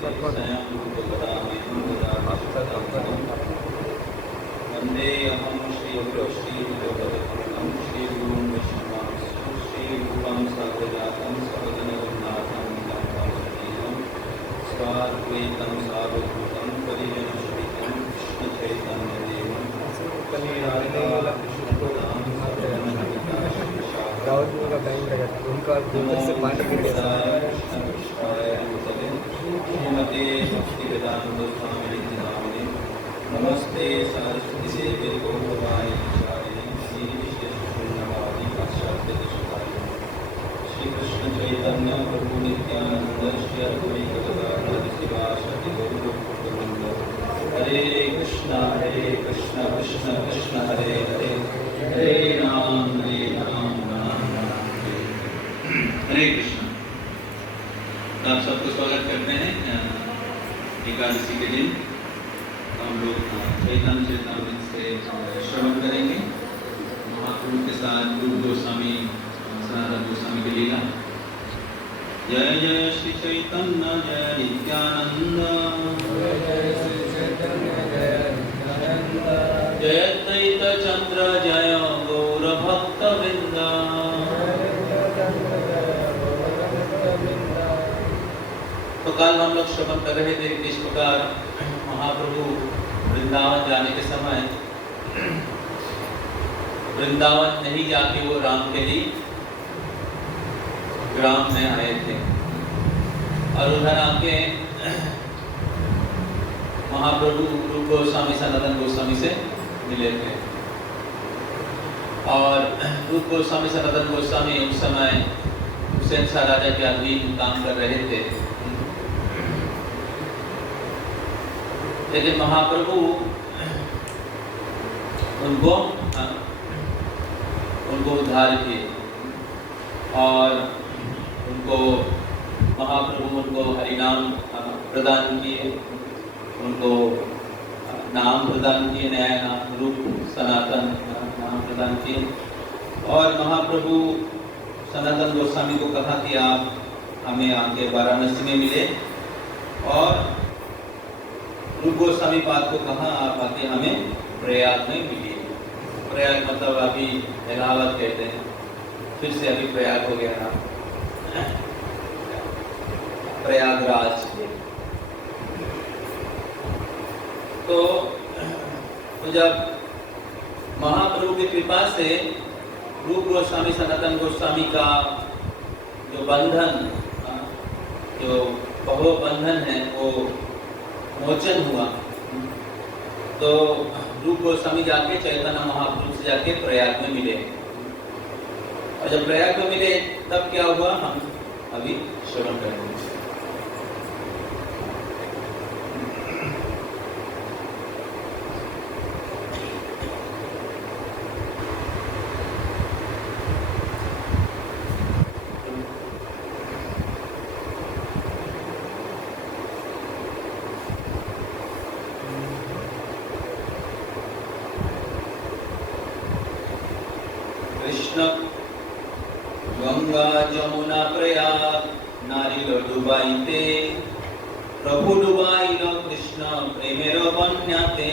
वंदे अहम श्रीगुरुं श्रीगुरुं वैष्णवांश्च श्रीरूपं साग्रजातं सवदनगुरुनाथं दामोदरं स्वाद्वैतं सावधूतं परिजनसहितं कृष्णचैतन्यदेवं का टाइम लगा उनका दूर से पानी गिर गया श्रीमते भक्तिवेदांत स्वामी नामिने नमस्ते सरस्वती देवे गौरवाणी चारिणे श्री शून्यवादी पाश्चात्य देशकारिणे श्री कृष्ण चैतन्य प्रभु नित्यानंद श्री अद्वैत गदाधर शिवासादि गौरभक्तवृंद हरे कृष्ण कृष्ण कृष्ण हरे हरे हरे राम राम राम हरे कृष्ण। आप सबको स्वागत करते हैं एकादशी के दिन। हम लोग चैतन्य चरितामृत से श्रवण करेंगे महाप्रभु के साथ रूप गोस्वामी सनातन गोस्वामी की लीला। जय जय श्री चैतन्य जय नित्यानंद जय अद्वैत चंद्र जय गौर भक्त वृंद। तो कल हम लोग श्रवण कर रहे थे इस प्रकार महाप्रभु वृंदावन जाने के समय वृंदावन नहीं जाके वो राम के लिए ग्राम में आए थे और उधर आके महाप्रभु रूप गोस्वामी सनातन गोस्वामी से मिले थे। और रूप गोस्वामी सनातन गोस्वामी उस समय हुसैन शाह राजा के अधीन काम कर रहे थे, लेकिन महाप्रभु उनको उद्धार किए और उनको महाप्रभु उनको हरिनाम प्रदान किए, उनको नाम प्रदान किए, नया नाम रूप सनातन नाम प्रदान किए। और महाप्रभु सनातन गोस्वामी को कहा कि आप हमें आके वाराणसी में मिले और रूप गोस्वामी पाद को कहा आप आके हमें प्रयाग में मिलिए। प्रयाग मतलब अभी इलाहाबाद कहते हैं, फिर से अभी प्रयाग हो गया नाम, प्रयागराज। तो जब महाप्रभु की कृपा से रूप गोस्वामी सनातन गोस्वामी का जो बंधन, जो बहु बंधन है वो मोचन हुआ, तो रूप गोस्वामी जाके चैतन्य महाप्रभु से जाके प्रयाग में मिले। और जब प्रयाग में मिले तब क्या हुआ हम अभी श्रवण करेंगे। गंगा जमुना प्रयाग नारिलो डुबाइते प्रभु डुबाइलो कृष्ण प्रेमेर बन्याते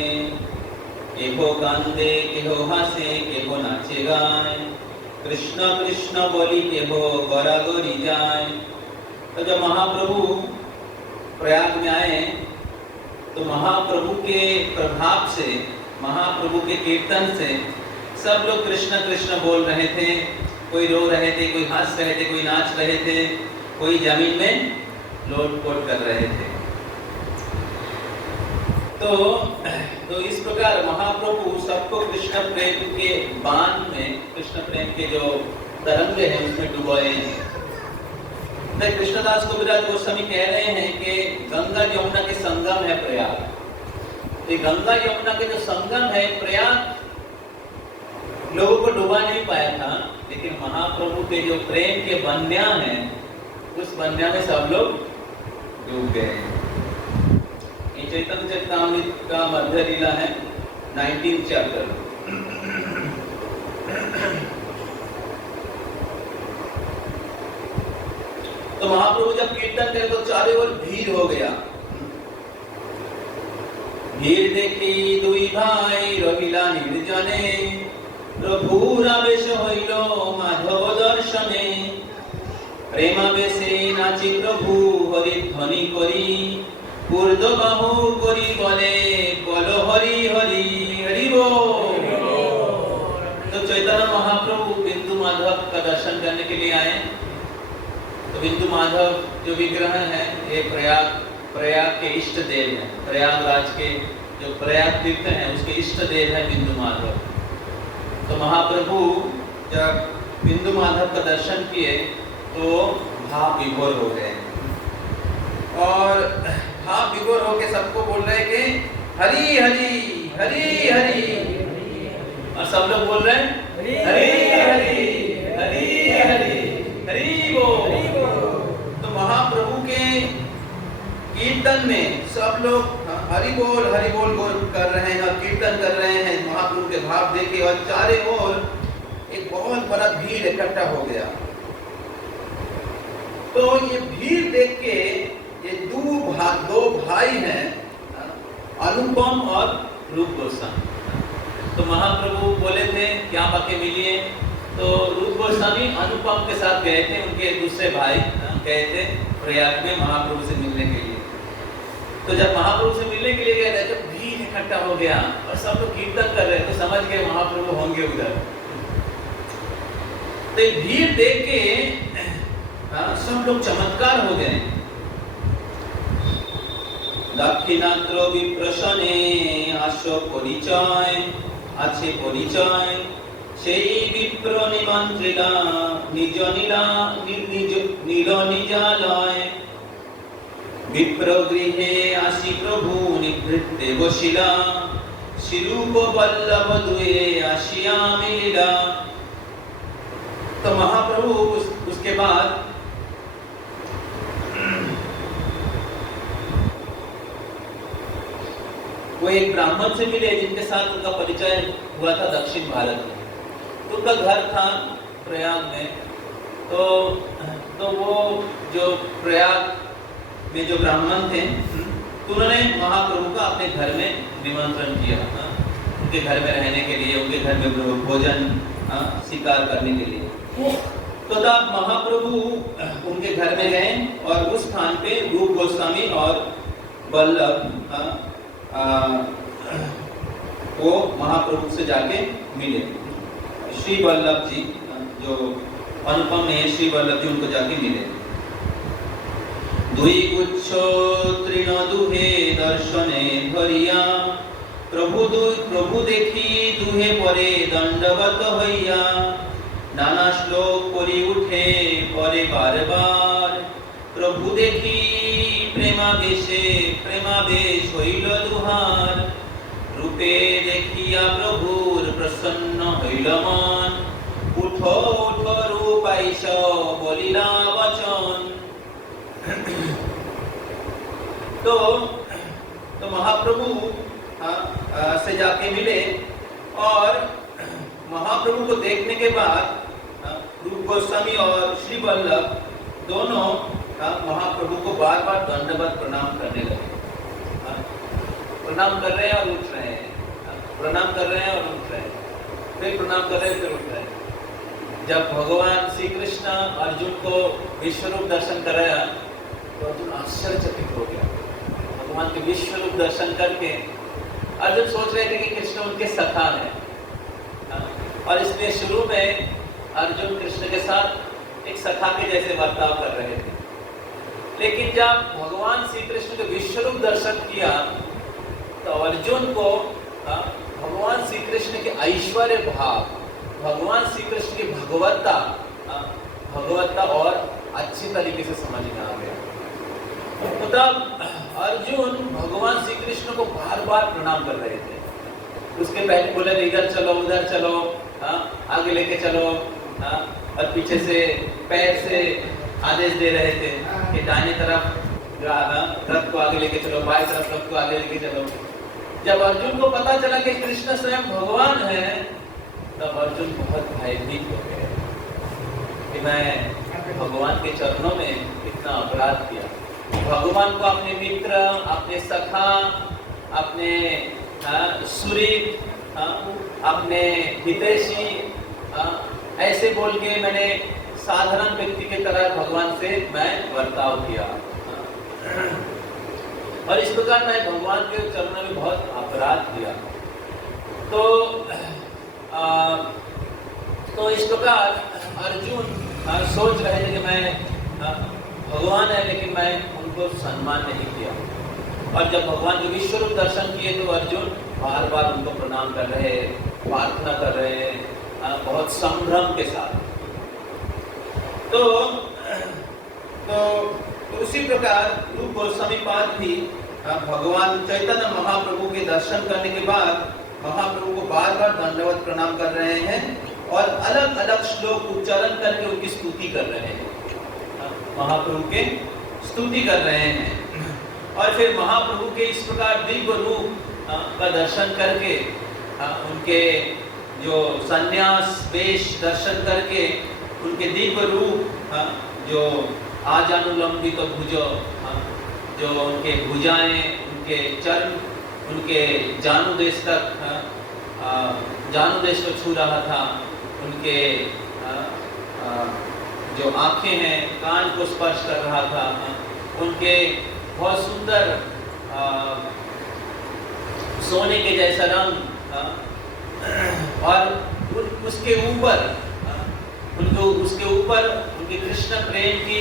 केहो कांदे केहो हासे केहो नाचे गाय कृष्ण कृष्ण बोली केहो गरागरी जाए। तो जब महाप्रभु प्रयाग में आए तो महाप्रभु के प्रभाव से, महाप्रभु के कीर्तन से सब लोग कृष्ण कृष्ण बोल रहे थे। कोई रो रहे थे, कोई हंस रहे थे, कोई नाच रहे थे, कोई जमीन में लोटपोट कर रहे थे। तो इस प्रकार महाप्रभु सबको कृष्ण प्रेम के बांध में, कृष्ण प्रेम के जो तरंगे हैं उसमें डुबोए। कृष्णदास कविराज गोस्वामी कह रहे हैं कि गंगा यमुना के संगम है प्रयाग। ये गंगा यमुना के जो संगम है प्रयाग लोगों को डुबा नहीं पाया था, लेकिन महाप्रभु के जो प्रेम के बन्या हैं उस बन्या में सब लोग डूब गए। ये चैतन्य चरितामृत का मध्य लीला है, 19th चैप्टर। तो महाप्रभु जब कीर्तन करे तो चारों ओर भीड़ हो गया, ভিড় দেখি দুই ভাই রহিলা নির্জনে, প্রভুর আবেশ হইল মাধব দর্শনে। প্রেমাবেশে নাচি প্রভু হরিধ্বনি করি, ঊর্ধ্ববাহু করি বলে বল হরি হরি হরি बोल। तो चैतन्य महाप्रभु बिंदु माधव का दर्शन करने के लिए आए। तो बिंदु माधव जो विग्रह है ये प्रयाग के इष्ट देव है। प्रयागराज के जो प्रयाग तीर्थ है उसके इष्ट देव है बिंदु माधव। तो महाप्रभु जब बिंदु माधव का दर्शन किए तो भाव विभोर हो गए और भाव विभोर होके सबको बोल रहे कि हरि हरि हरि हरि, और सब लोग बोल रहे हैं हरि हरि हरि हरि हरि बोल। तो महाप्रभु के कीर्तन में सब लोग हरि बोल कर रहे हैं और कीर्तन कर रहे हैं महाप्रभु के भाव देके, और चारों ओर एक बहुत बड़ा भीड़ इकट्ठा हो गया। तो ये भीड़ देख के ये दो भाई हैं अनुपम और रूप गोस्वामी। तो महाप्रभु बोले थे क्या बाकी मिलिए, तो रूप गोस्वामी अनुपम के साथ गए थे, उनके दूसरे भाई गए थे प्रयाग में महाप्रभु से मिलने के लिए। तो जब महाप्रभु से मिलने के लिए गए थे, जब भीड़ इकट्ठा हो गया और सब लोग कीर्तन कर रहे, तो समझ गए महाप्रभु होंगे उधर। तो भीड़ देख के सब लोग चमत्कार हो गए। दक्षिणात्र विप्रशने आशो परिचय আছে পরিচয়, সেই বিপ্র নিমন্ত্রিলা নিজ নীল নিজালয়। বিপ্র গৃহে আসি প্রভু নিভৃতে বসিলা, শিরূপ বল্লভ দুয়ে আসিয়া মিলিলা। तो महाप्रभु उसके बाद वो एक ब्राह्मण से मिले जिनके साथ उनका परिचय हुआ था दक्षिण भारत में। तो उनका घर था प्रयाग में। तो वो जो प्रयाग में जो ब्राह्मण थे तो उन्होंने महाप्रभु का अपने घर में निमंत्रण किया, उनके घर में रहने के लिए, उनके घर में भोजन स्वीकार करने के लिए। तो तब महाप्रभु उनके घर में गए और उस स्थान पे रूप गोस्वामी और वल्लभ वो महाप्रभु से जाके मिले। श्री वल्लभ जी जो अनुपम है, श्री वल्लभ जी उनको जाके मिले। दुई गुच्छ तृण दुहे दर्शने धरिया, प्रभु देखी दुहे परे दंडवत हइया। नाना श्लोक परि उठे परे बार बार, प्रभु देखी प्रेमावेश हইল দুহার। रूपे देखिया प्रभुर प्रसन्न हইল मन, उठो उठो रूपाइश बोलिला वचन। तो महाप्रभु से जाके मिले और महाप्रभु को देखने के बाद रूप गोस्वामी और श्री वल्लभ दोनों महाप्रभु को बार बार दंडवत प्रणाम करने लगे। प्रणाम कर रहे हैं और उठ रहे हैं, प्रणाम कर रहे हैं और उठ रहे हैं, फिर प्रणाम कर रहे हैं फिर उठ रहे हैं। जब भगवान श्री कृष्ण अर्जुन को विश्वरूप दर्शन कराया तो अर्जुन आश्चर्यचकित हो गया। भगवान के विश्वरूप दर्शन करके अर्जुन सोच रहे थे कि कृष्ण उनके सखा है, और इसलिए शुरू में अर्जुन कृष्ण के साथ एक सखा के जैसे बर्ताव कर रहे थे। लेकिन जब भगवान श्री कृष्ण के विश्वरूप दर्शन किया तो अर्जुन को भगवान श्री कृष्ण के ऐश्वर्य भाव, भगवान श्री कृष्ण की भगवत्ता और अच्छी तरीके से समझ में आ गया। तो तब अर्जुन भगवान श्री कृष्ण को बार बार प्रणाम कर रहे थे। उसके पहले बोले इधर चलो उधर चलो, आगे लेके चलो, और पीछे से पैर से आदेश दे रहे थे कि दाहिने तरफ रथ को आगे लेके चलो, बाएं तरफ रथ को आगे लेके चलो। जब अर्जुन को पता चला कि कृष्ण स्वयं भगवान है तब अर्जुन बहुत भयभीत हो गए कि मैं भगवान के चरणों में कितना अपराध किया। भगवान को अपने मित्र, अपने सखा अपने सुरीत, अपने हितैषी, ऐसे बोल के मैंने साधारण व्यक्ति के तरह भगवान से मैं बर्ताव किया, और इस प्रकार मैं भगवान के चरणों में बहुत अपराध किया। तो इस प्रकार अर्जुन सोच रहे थे कि मैं भगवान है, लेकिन मैं उनको सम्मान नहीं किया। और जब भगवान के विश्व रूप दर्शन किए तो अर्जुन बार बार उनको प्रणाम कर रहे, प्रार्थना कर रहे, बहुत संभ्रम के साथ। तो उसी प्रकार रूप गोस्वामी पाद भी भगवान चैतन्य महाप्रभु के दर्शन करने के बाद महाप्रभु को बार बार दंडवत प्रणाम कर रहे हैं और अलग अलग श्लोक उच्चारण करके उनकी स्तुति कर रहे हैं, महाप्रभु के स्तुति कर रहे हैं। और फिर महाप्रभु के इस प्रकार दिव्य रूप का दर्शन करके, उनके जो संन्यास वेश दर्शन करके, उनके दिव्य रूप जो आजानुलंबित भुज, जो उनके भुजाएं, उनके चरण, उनके जानुदेश तक, जानुदेश को छू रहा था, उनके जो आंखें हैं कान को स्पर्श कर रहा था, उनके बहुत सुंदर सोने के जैसा रंग, और उसके ऊपर उनके कृष्ण प्रेम की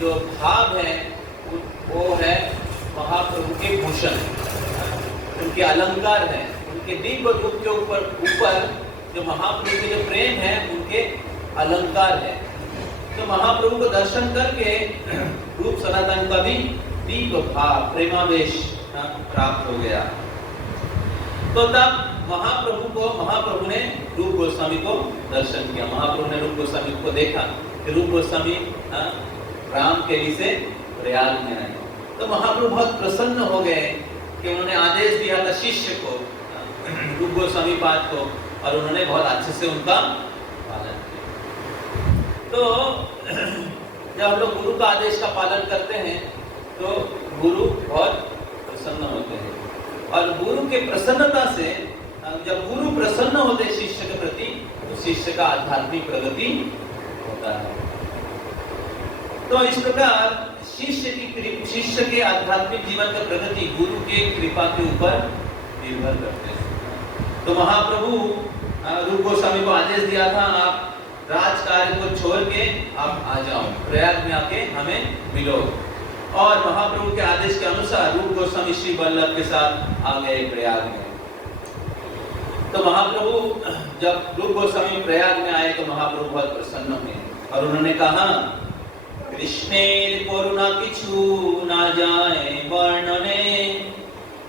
जो भाव है वो है महाप्रभु के भूषण, उनके अलंकार है, उनके दिव्य रूप के ऊपर जो महाप्रभु के जो प्रेम है उनके अलंकार है। तो महाप्रभु को दर्शन करके रूप सनातन का भी दिव्य भाव प्रेमावेश प्राप्त हो गया। तो तब महाप्रभु ने रूप गोस्वामी को दर्शन किया। महाप्रभु ने रूप गोस्वामी को देखा कि रूप गोस्वामी राम के लिए से प्रयाग में आए। तो महाप्रभु बहुत प्रसन्न हो गए कि उन्होंने आदेश दिया था शिष्य को, रूप गोस्वामी पाद को, और उन्होंने बहुत अच्छे से उनका पालन किया। तो जब हम लोग गुरु का आदेश का पालन करते हैं तो गुरु बहुत प्रसन्न होते हैं, और गुरु के प्रसन्नता से, जब गुरु प्रसन्न होते शिष्य के प्रति, तो शिष्य का आध्यात्मिक प्रगति होता है। तो इस प्रकार शिष्य के आध्यात्मिक जीवन का प्रगति गुरु के कृपा के ऊपर निर्भर करते हैं। तो महाप्रभु रूप गोस्वामी को आदेश दिया था, आप राजकार्य को छोड़ के आप आ जाओ, प्रयाग में आके हमें मिलो। और महाप्रभु के आदेश के अनुसार रूप गोस्वामी श्री वल्लभ के साथ आ गए प्रयाग में। तो महाप्रभु जब रूप गोस्वामी प्रयाग में आए तो महाप्रभु बहुत प्रसन्न हुए और उन्होंने कहा, कृष्णेर करुणा किछु ना जाए वर्णने,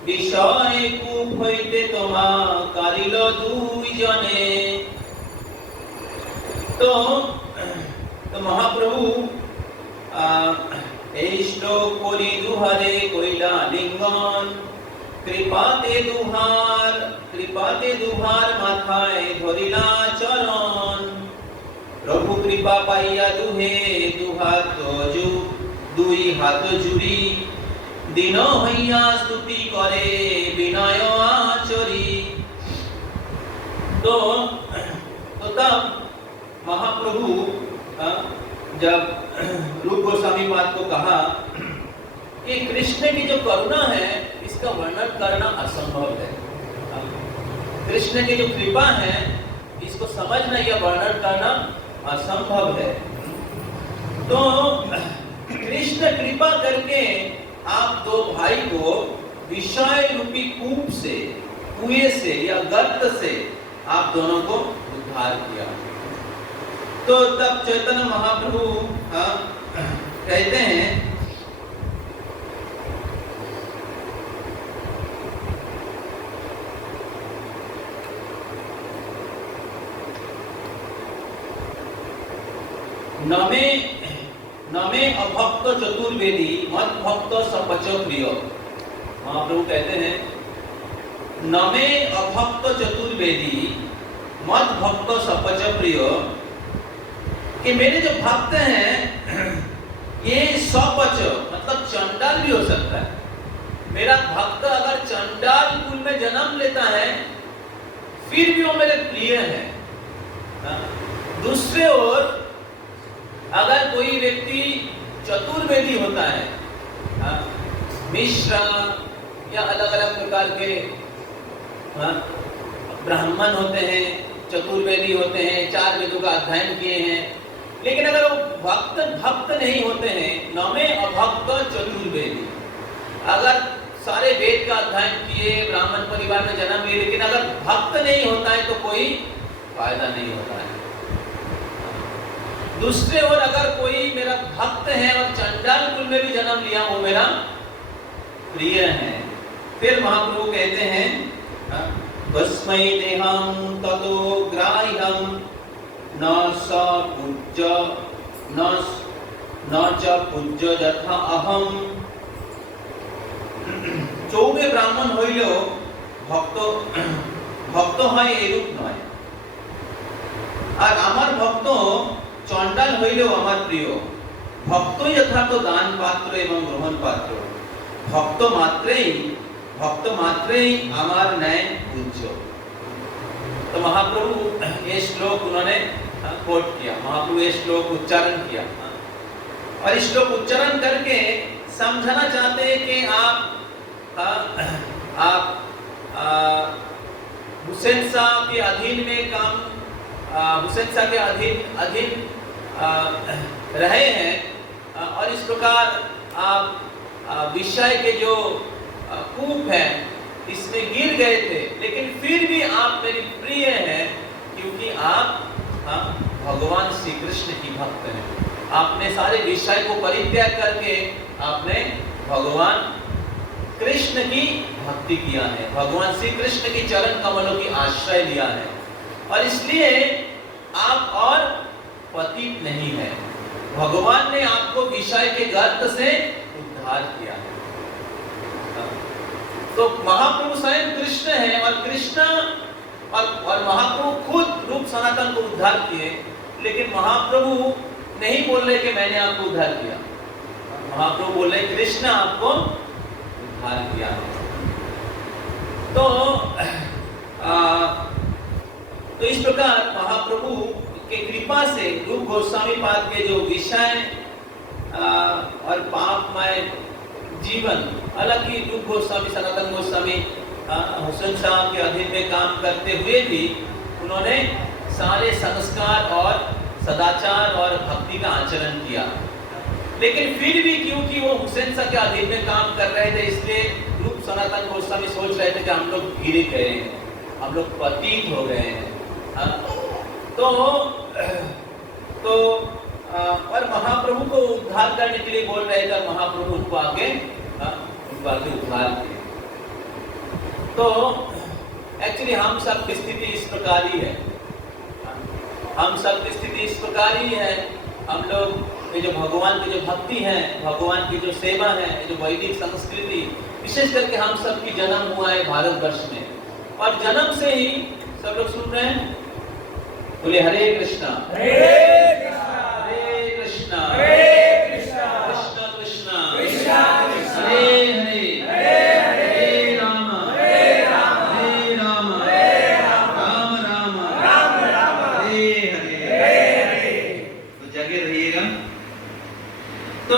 विषय कूप हইতে তোমা কারিল দুই জনে। तो महाप्रभु এই শ্লোক করি দুহারে কইলা লিঙ্গন, কৃপাতে দুহার মাথায় ধরিলা চরণ, প্রভু কৃপা পাইয়া দুই হাত জুড়ি, দিন হইয়া স্তুতি করে বিনয় আচরি। तो तब महाप्रभु जब रूप गोस्वामी पाद को कहा कि कृष्ण की जो करुणा है इसका वर्णन करना असंभव है, कृष्ण की जो कृपा है इसको समझना या वर्णन करना असंभव है। तो कृष्ण कृपा करके आप दो भाई को विषय रूपी कुएं से या गर्त से आप दोनों को उद्धार किया। तो तब चैतन्य महाप्रभु कहते हैं, नमे अभक्त चतुर्वेदी मत भक्त सपच प्रिय। महाप्रभु कहते हैं, नमे अभक्त चतुर्वेदी मत भक्त सपच प्रिय, कि मेरे जो भक्त हैं ये सपच मतलब चंडाल भी हो सकता है, मेरा भक्त अगर चंडाल कुल में जन्म लेता है फिर भी वो मेरे प्रिय है। दूसरे ओर अगर कोई व्यक्ति चतुर्वेदी होता है, मिश्रा या अलग अलग प्रकार के ब्राह्मण होते हैं, चतुर्वेदी होते हैं, 4 वेदों का अध्ययन किए हैं, लेकिन अगर वो भक्त नहीं होते हैं, नौमे अभक्त चतुर्वेदी, अगर सारे वेद का अध्ययन किए, ब्राह्मण परिवार में जन्म लिए, लेकिन अगर भक्त नहीं होता है तो कोई फायदा नहीं होता है। दूसरे ओर अगर कोई मेरा भक्त है और चंडाल कुल में भी जन्म लिया, वो मेरा प्रिय है। फिर महाप्रभु कहते हैं तस्मै देहं ततो ग्राह्यं न स पूज्य न च पूज्य यथा अहम। चौबे ब्राह्मण হইলেও ভক্ত হয় এরূপ নয়, আর আমার ভক্ত চণ্ডাল হইলেও আমার প্রিয়। ভক্তই যথার্থ দান পাত্র এবং গ্রহণ পাত্র, ভক্ত मात्रेই আমার ন্যায় पूज्य। तो महाप्रभु ये श्लोक उन्होंने कोट किया, महाप्रभु ये श्लोक उच्चारण किया, और इस श्लोक उच्चारण करके समझाना चाहते हैं कि आप हुसैन शाह के अधीन में काम, हुसैन शाह के अधीन रहे हैं, और इस प्रकार आप विषय के जो कूप है इसमें गिर गए थे, लेकिन फिर भी आप मेरी प्रिय हैं क्योंकि आप भगवान श्री कृष्ण की भक्त हैं। आपने सारे विषय को परित्याग करके आपने भगवान कृष्ण की भक्ति किया है, भगवान श्री कृष्ण की चरण कमलों की आश्रय लिया है, और इसलिए आप और पतित नहीं है। भगवान ने आपको विषय के गर्त से उद्धार किया है। तो महाप्रभु स्वयं कृष्ण है, और कृष्ण और महाप्रभु खुद रूप सनातन को उद्धार किए, लेकिन महाप्रभु नहीं बोल रहे कि मैंने आपको उद्धार किया, महाप्रभु बोल रहे कृष्ण आपको उद्धार किया है। तो इस प्रकार महाप्रभु के कृपा से रूप गोस्वामी पाद के जो विषय और पापमय जीवन, हालांकि रूप गोस्वामी, सनातन गोस्वामी हुसैन शाह के अधीन में काम करते हुए भी उन्होंने सारे संस्कार और सदाचार और भक्ति का आचरण किया, लेकिन फिर भी क्योंकि वो हुसैन शाह के अधीन में काम कर रहे थे, इसलिए रूप सनातन गोस्वामी सोच रहे थे कि हम लोग गिर गए हैं, हम लोग पतित हो गए हैं। तो और महाप्रभु को उद्धार करने के लिए बोल रहे थे, महाप्रभु उनको आगे उद्धार किए। तो एक्चुअली हम सब की स्थिति इस प्रकार ही है, हम सब की स्थिति इस प्रकार ही है। हम लोग ये जो भगवान की जो भक्ति है, भगवान की जो सेवा है, जो वैदिक संस्कृति, विशेष करके हम सब की जन्म हुआ है भारतवर्ष में, और जन्म से ही सब लोग सुन रहे हैं, बोले हरे कृष्णा हरे कृष्णा हरे कृष्णा कृष्ण कृष्ण हरे हरे हरे राम राम हरे हरे। तो जगे रहिएगा। तो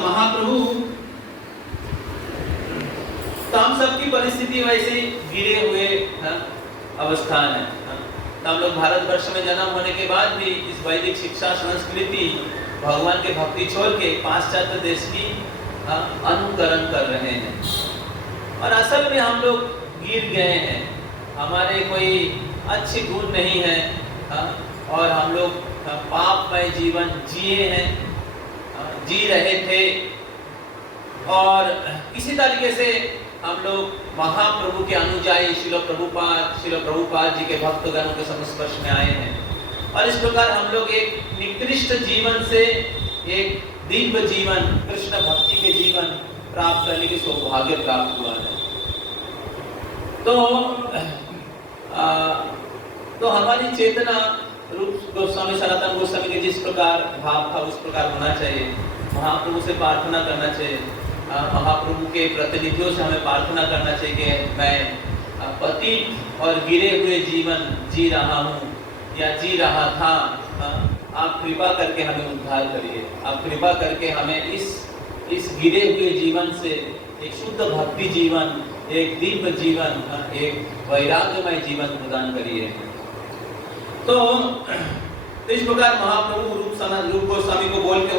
महाप्रभु, तो हम सबकी परिस्थिति वैसे गिरे हुए अवस्था है। हम लोग भारतवर्ष में जन्म होने के बाद भी इस वैदिक शिक्षा संस्कृति, भगवान के भक्ति छोड़ के पाश्चात्य देश की अनुकरण कर रहे हैं, और असल में हम लोग गिर गए हैं। हमारे कोई अच्छे गुण नहीं है, और हम लोग पापमय जीवन जिए हैं, जी रहे थे, और किसी तरीके से हम लोग महाप्रभु के अनुयायी श्रील प्रभुपाद जी के भक्तगणों के संस्पर्श में आए हैं, और इस प्रकार हम लोग एक निकृष्ट जीवन से एक दिव्य जीवन, कृष्ण भक्ति के जीवन प्राप्त करने की सौभाग्य प्राप्त हुआ है। तो हमारी चेतना रूप गोस्वामी, सनातन गोस्वामी के जिस प्रकार भाव था उस प्रकार होना चाहिए। महाप्रभु से प्रार्थना करना चाहिए महाप्रभु के प्रतिनिधियों से हमें प्रार्थना करना चाहिए कि मैं पतित और गिरे हुए जीवन जी रहा हूँ या जी रहा था, आप कृपा करके हमें उद्धार करिए, आप कृपा करके हमें इस गिरे हुए जीवन से एक शुद्ध भक्ति जीवन, एक दिव्य जीवन, एक वैराग्यमय जीवन प्रदान करिए। तो इस प्रकार महाप्रभु रूप गोस्वामी को बोल के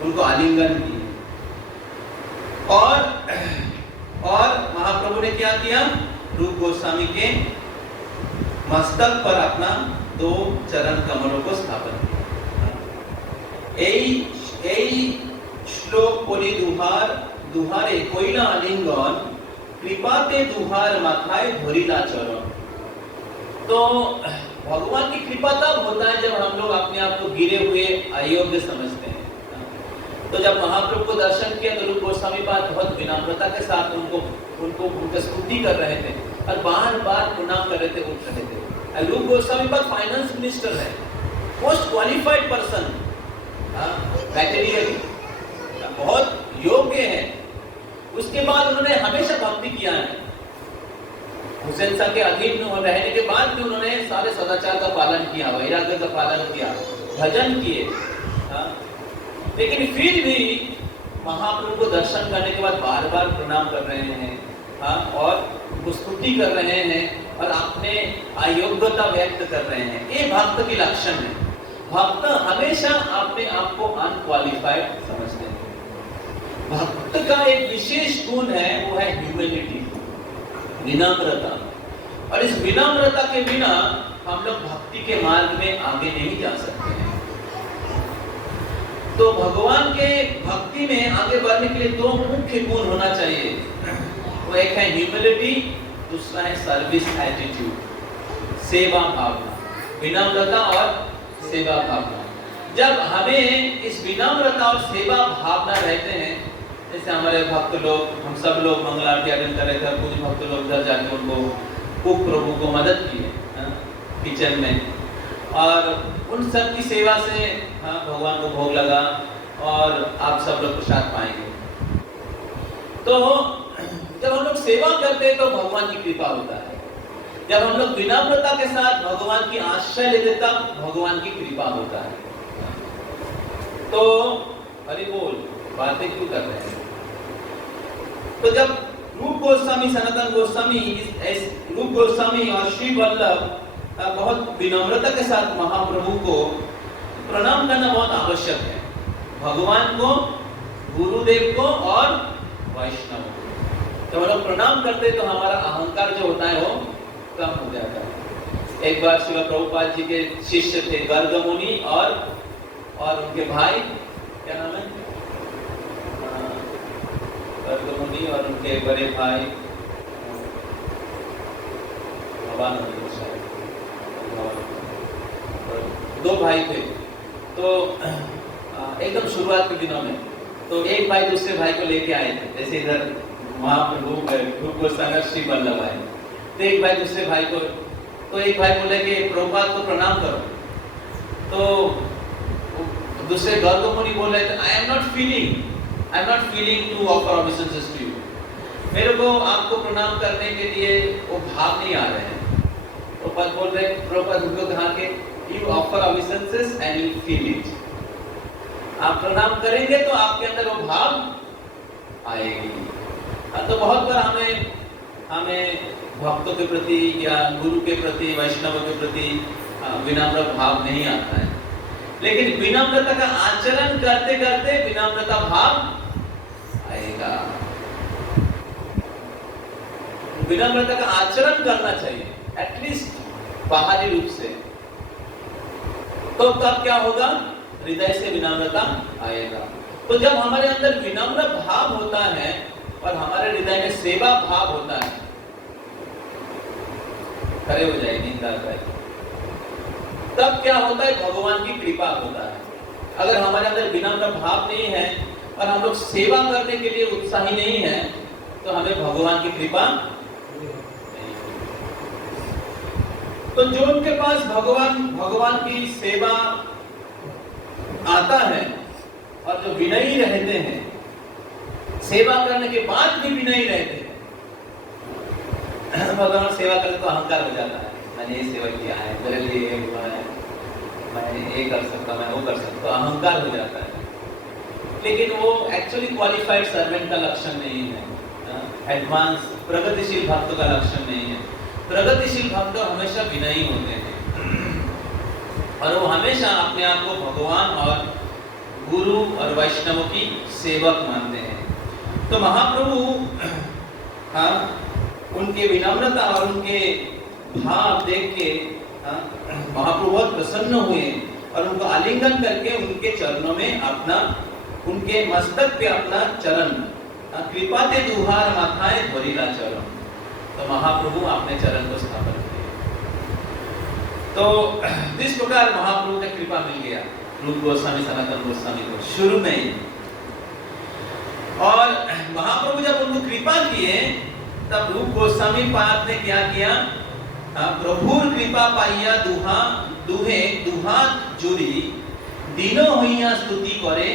उनको आलिंगन किए और महाप्रभु ने क्या किया, रूप गोस्वामी के मस्तक पर अपना 2 चरण कमलों को स्थापन किया। এই শ্লোক পড়ি দুহারে কইলা আলিঙ্গন, কৃপাতে দুহার মাথায় ধরিলা চরণ। तो भगवान की कृपा तब होता है जब हम लोग अपने आप को गिरे हुए अयोग्य समझते हैं। तो जब महाप्रभु को दर्शन किया तो रूप गोस्वामी पाद बहुत विनम्रता के साथ उनका स्तुति कर रहे थे और बार-बार प्रणाम कर रहे थे, उठ रहे थे। रूप गोस्वामी पाद फाइनेंस मिनिस्टर है, मोस्ट क्वालिफाइड पर्सन, मैटेरियली बहुत योग्य है। उसके बाद उन्होंने हमेशा भक्ति किया है। हुसैन साहब के अधीन रहने के बाद भी उन्होंने सारे सदाचार का पालन किया, वैराग्य का पालन किया, भजन किए। लेकिन फिर भी महाप्रभु को दर्शन करने के बाद बार-बार प्रणाम कर रहे हैं और उनको स्तुति कर रहे हैं और अपने अयोग्यता व्यक्त कर रहे हैं। ये भक्त की लक्षण है। भक्त हमेशा अपने आप को अनक्वालिफाइड समझते हैं। भक्त का एक विशेष गुण है, वो है ह्यूमिलिटी, विनम्रता। और इस विनम्रता के बिना हम लोग भक्ति के मार्ग में आगे नहीं जा सकते हैं। तो भगवान के भक्ति में आगे बढ़ने के लिए 2 मुख्य गुण होना चाहिए। वो एक है ह्यूमिलिटी, दूसरा है सर्विस एटीट्यूड, सेवा भावना, विनम्रता और सेवा भावना। जब हमें इस विनम्रता और सेवा भावना रहते हैं, जैसे हमारे भक्त लोग, हम सब लोग मंगल आरती अटेंड कर रहे थे, कुछ भक्त लोग उधर जाके उनको कुक प्रभु को मदद किए किचन में, और उन सब की सेवा से भगवान को भोग लगा और आप सब लोग प्रसाद पाएंगे। तो जब हम लोग सेवा करते हैं तो भगवान की कृपा होता है। जब हम लोग विनम्रता के साथ भगवान की आश्रय लेते तब भगवान की कृपा होता है। तो हरि बोल, बातें क्यों कर रहे हैं? तो जब रूप गोस्वामी, सनातन गोस्वामी, रूप गोस्वामी और श्री वल्लभ बहुत विनम्रता के साथ महाप्रभु को प्रणाम करना बहुत आवश्यक है। भगवान को, गुरुदेव को और वैष्णव को। जब हम लोग प्रणाम करते हैं तो हमारा अहंकार जो होता है वो कम हो जाता है। एक बार श्रील प्रभुपाद जी के शिष्य थे गर्ग मुनि और उनके भाई, क्या नाम है, गर्ग मुनि और उनके बड़े भाई दो भाई थे। तो एकदम शुरुआत के दिनों में तो एक भाई दूसरे भाई को लेके आए थे, जैसे इधर महाप्रभु गोस्वामी श्री वल्लभ आए, तो एक भाई दूसरे भाई को, तो एक भाई बोले कि प्रभुपाद को प्रणाम करो। तो दूसरे गर्ग मुनि बोल रहे थे, I am not feeling to offer obeisances to you. मेरे को आपको प्रणाम करने के लिए वो भाव नहीं आ रहे हैं। प्रभुपाद बोल रहे, प्रभुपाद उनको कहा कि you offer obeisances and you feel it. आप प्रणाम करेंगे तो आपके अंदर वो भाव आएगी। तो बहुत बार हमें भक्तों के प्रति या गुरु के प्रति, वैष्णव के प्रति विनम्र भाव नहीं आता है। लेकिन विनम्रता का आचरण करते करते विनम्रता भाव आएगा। विनम्रता का आचरण करना चाहिए एटलीस्ट बाहरी रूप से, तो तब क्या होगा, हृदय से विनम्रता आएगा। तो जब हमारे अंदर विनम्र भाव होता है और हमारे हृदय में सेवा भाव होता है, खड़े हो जाए नींद आता है, तब क्या होता है, भगवान की कृपा होता है। अगर हमारे अंदर विनम्र भाव नहीं है और हम लोग सेवा करने के लिए उत्साही नहीं है तो हमें भगवान की कृपा नहीं। तो जो उनके पास भगवान की सेवा आता है और जो विनयी रहते हैं सेवा करने के बाद भी विनयी रहते हैं। भगवान सेवा करते तो अहंकार हो जाता है, मैंने ये सेवा किया है, मेरे लिए ये हुआ है, मैं ये कर सकता, मैं वो कर सकता, अहंकार हो जाता है। लेकिन वो एक्चुअली क्वालिफाइड सर्वेंट का लक्षण नहीं है, एडवांस प्रगतिशील भक्त का लक्षण नहीं है। प्रगतिशील भक्त हमेशा विनयी होते हैं और वो हमेशा अपने आप को भगवान और गुरु और वैष्णवों की सेवक मानते हैं। तो महाप्रभु उनके विनम्रता और उनके भाव देख के महाप्रभु बहुत प्रसन्न हुए और उनको आलिंगन करके उनके चरणों में अपना, उनके मस्तक पे अपना चरण, कृपा ते दुहार माथाए धोरीला चरण, तो महाप्रभु अपने चरण को स्थापन किए। तो इस प्रकार महाप्रभु का कृपा मिल गया रूप गोस्वामी सनातन गोस्वामी को शुरू में ही। और महाप्रभु जब उनको कृपा किए तब रूप गोस्वामी पाद ने क्या किया, प्रभुर कृपा पाइया दुहे दुहा जुरी दिनो हुइया स्तुति करे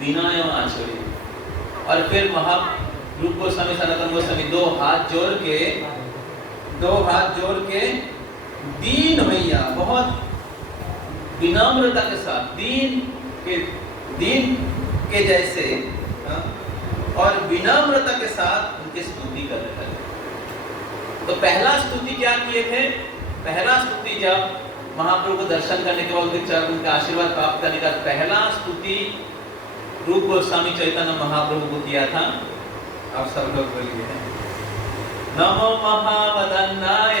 विनय आचरी। और फिर रूप गोस्वामी सनातन गोस्वामी दो हाथ जोड़ के दीन भैया, बहुत विनम्रता के साथ, दीन के जैसे और विनम्रता के साथ उनकी स्तुति करने लगे। तो पहला स्तुति क्या किए थे, पहला स्तुति जब महाप्रभु को दर्शन करने के बाद उनका आशीर्वाद प्राप्त करने का पहला स्तुति रूप गोस्वामी चैतन्य महाप्रभु को किया था। आप सब लोग बोलिए, नमो महावदन्नाय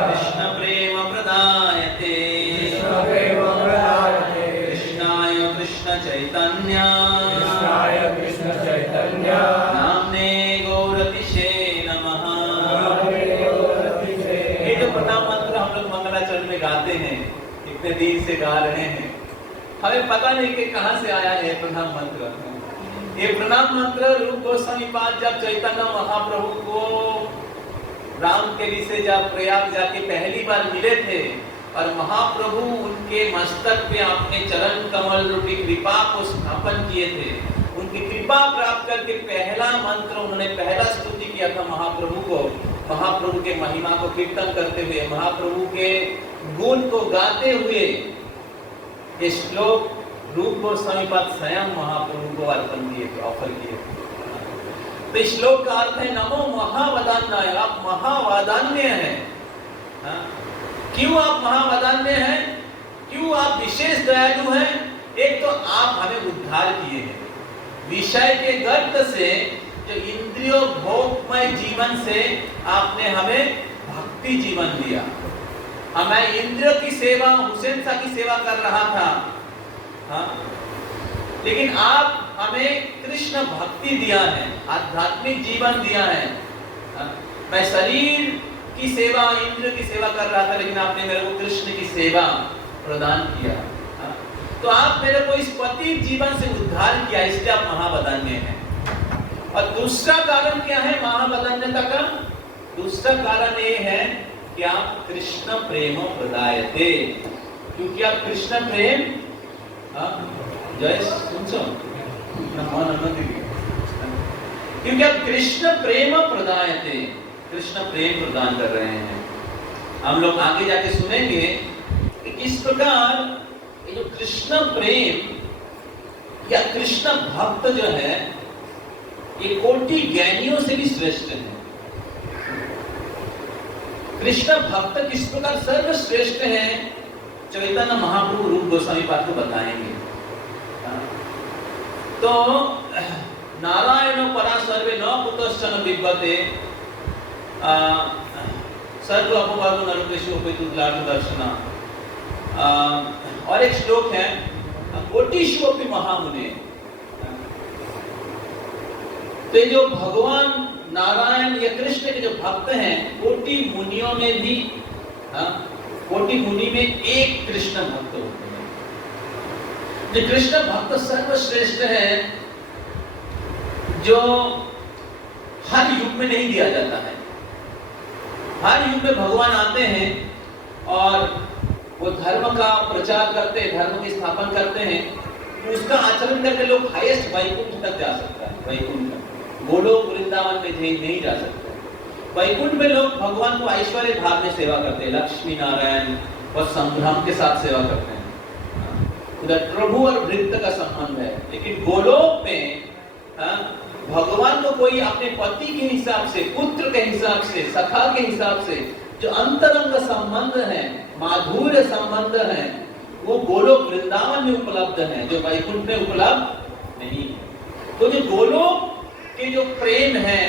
कृष्ण प्रेम प्रदायते कृष्णाय कृष्ण चैतन्य नामने गौरतिशे नमः। ये जो प्रणाम मंत्र हम लोग मंगलाचरण में गाते हैं, इतने दिन से गा रहे हैं, हमें पता नहीं कि कहां से आया है प्रणाम मंत्र। ये प्रणाम मंत्र रूप गोस्वामी पाद जब चैतन्य महाप्रभु को रामकेली से जब प्रयाग जाके पहली बार मिले थे और महाप्रभु उनके मस्तक पे अपने चरण कमल रूपी कृपा को स्थापन किए थे, उनकी कृपा प्राप्त करके पहला मंत्र उन्होंने, पहला स्तुति किया था महाप्रभु को, महाप्रभु के महिमा को कीर्तन करते हुए, महाप्रभु के गुण को गाते हुए। ये श्लोक रूप गोस्वामी पाद स्वयं महाप्रभु को अर्पण किए थे, ऑफर किए थे। तो इस श्लोक का अर्थ है नमो महावदान्याय, आप महावदान्य हैं। क्यों आप महावदान्य हैं, क्यों आप विशेष दयालु हैं? एक तो आप हमें उद्धार किए हैं विषय के गर्त से, जो इंद्रियों भोगमय जीवन से आपने हमें भक्ति जीवन दिया। मैं इंद्रियों की सेवा, हुसैन शाह की सेवा कर रहा था, लेकिन आप हमें कृष्ण भक्ति दिया है, आध्यात्मिक जीवन दिया है। मैं शरीर की सेवा, इंद्रियों की सेवा कर रहा था, लेकिन आपने मेरे को कृष्ण की सेवा प्रदान किया। तो आप मेरे को इस पतित जीवन से उद्धार किया, इसलिए आप महावदान्य हैं। और दूसरा कारण क्या है महावदान्यता का? दूसरा कारण ये है कि आप कृष्ण प्रेम प्रदायते, क्योंकि आप कृष्ण प्रेम, क्योंकि आप कृष्ण प्रेम प्रदायते, कृष्ण प्रेम प्रदान कर रहे हैं। हम लोग आगे जाके सुनेंगे कि किस प्रकार ये जो कृष्ण प्रेम या कृष्ण भक्त जो है, ये कोटि ज्ञानियों से भी श्रेष्ठ है। कृष्ण भक्त किस प्रकार सर्वश्रेष्ठ है, चैतन्य महाप्रभु रूप गोस्वामी पाद को बताएंगे। तो नारायणो परा सर्वे न कुतश्चन विद्यते सर्व अपवादो नरकेषु उपेतु लाटु दर्शना। और एक श्लोक है कोटिषु अपि महामुने। तो ये जो भगवान नारायण या कृष्ण के जो भक्त हैं, कोटि मुनियों में भी, कोटि मुनि में एक कृष्ण भक्त होते हैं। जो कृष्ण भक्त सर्वश्रेष्ठ है, जो हर युग में नहीं दिया जाता है। हर युग में भगवान आते हैं और वो धर्म का प्रचार करते हैं, धर्म की स्थापना करते हैं, उसका आचरण करके लोग हाईएस्ट वैकुंठ तक जा सकता है। वैकुंठ तक, गोलोक वृंदावन में नहीं जा सकते। वैकुंठ में लोग भगवान को ऐश्वर्य भाव में सेवा करते हैं, लक्ष्मी नारायण और संभ्रम के साथ सेवा करते हैं। उधर प्रभु और भृत्य का संबंध है। लेकिन गोलोक में भगवान को कोई अपने पति के हिसाब से, पुत्र के हिसाब से, सखा के हिसाब से जो अंतरंग संबंध है, माधुर्य संबंध है, वो गोलोक वृंदावन में उपलब्ध है, जो वैकुंठ में उपलब्ध नहीं है। तो जो गोलोक के जो प्रेम है,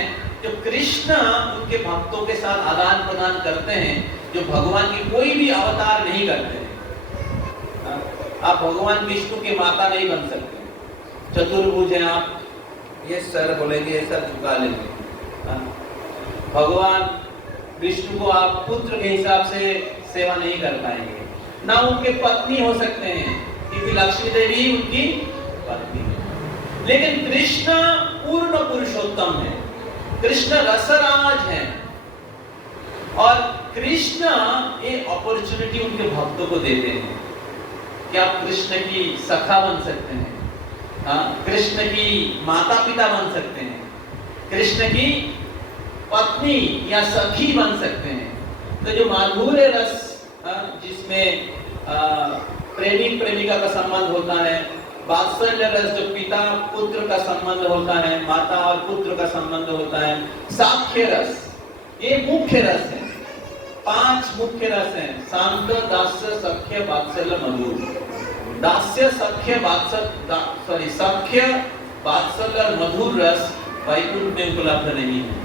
जो कृष्ण उनके भक्तों के साथ आदान प्रदान करते हैं, जो भगवान की कोई भी अवतार नहीं करते हैं। आप भगवान विष्णु के माता नहीं बन सकते। चतुर्भुज हैं आप, ये सर बोलेंगे, ये सर झुका लेंगे। भगवान विष्णु को आप पुत्र के हिसाब से सेवा नहीं कर पाएंगे, ना उनके पत्नी हो सकते हैं, क्योंकि लक्ष्मी देवी उनकी पत्नी है। लेकिन कृष्ण पूर्ण पुरुषोत्तम है, कृष्ण रसराज है, और कृष्ण ये अपॉर्चुनिटी उनके भक्तों को देते हैं कि आप कृष्ण की सखा बन सकते हैं, कृष्ण की माता पिता बन सकते हैं, कृष्ण की पत्नी या सखी बन सकते हैं। तो जो माधुर्य रस, जिसमें प्रेमी प्रेमिका का संबंध होता है, वात्सल्य रस जो पिता पुत्र का संबंध होता है, माता और पुत्र का संबंध होता है, साख्य रस, ये मुख्य रस है। 5 मुख्य रस हैं, शांत, दास्य, सख्य, वात्सल्य, मधुर। दास्य, सख्य, सख्य, वात्सल्य और मधुर रस वैकुंठ में उपलब्ध नहीं है,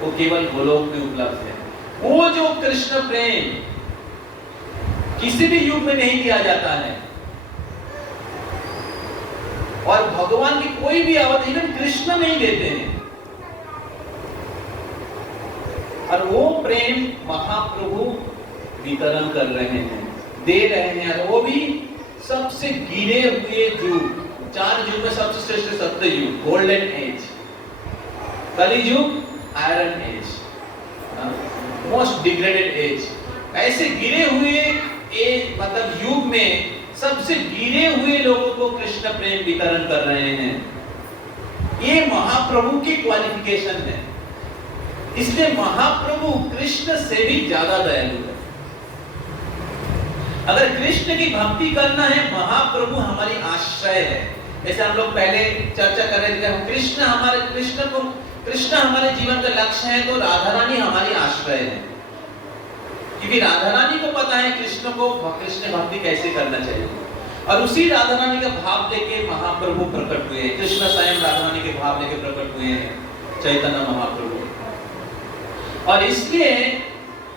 वो केवल गोलोक में उपलब्ध है। वो जो कृष्ण प्रेम किसी भी युग में नहीं दिया जाता है, और भगवान की कोई भी अवतार, इवन कृष्ण नहीं देते हैं। और वो प्रेम महाप्रभु वितरण कर रहे हैं, दे रहे हैं, और वो भी सबसे गिरे हुए युग, 4 युग में सबसे श्रेष्ठ सत्य युग, गोल्डन एज, कली युग, iron age, most degraded age. ऐसे गिरे हुए एज, मतलब युग में सबसे गिरे हुए लोगों को कृष्ण प्रेम वितरण कर रहे हैं। ये महाप्रभु की क्वालिफिकेशन है। इसलिए महाप्रभु कृष्ण से भी ज्यादा दयालु है। अगर कृष्ण की भक्ति करना है, महाप्रभु हमारी आश्रय है। जैसे हम लोग पहले चर्चा कर रहे थे, कृष्ण हमारे जीवन का लक्ष्य है, तो राधा रानी हमारी आश्रय है, क्योंकि राधा रानी को पता है कृष्ण भक्ति कैसे करना चाहिए, और उसी राधा रानी का भाव लेके महाप्रभु प्रकट हुए। कृष्ण स्वयं राधा रानी के भाव लेके प्रकट हुए हैं, चैतन्य महाप्रभु। और इसलिए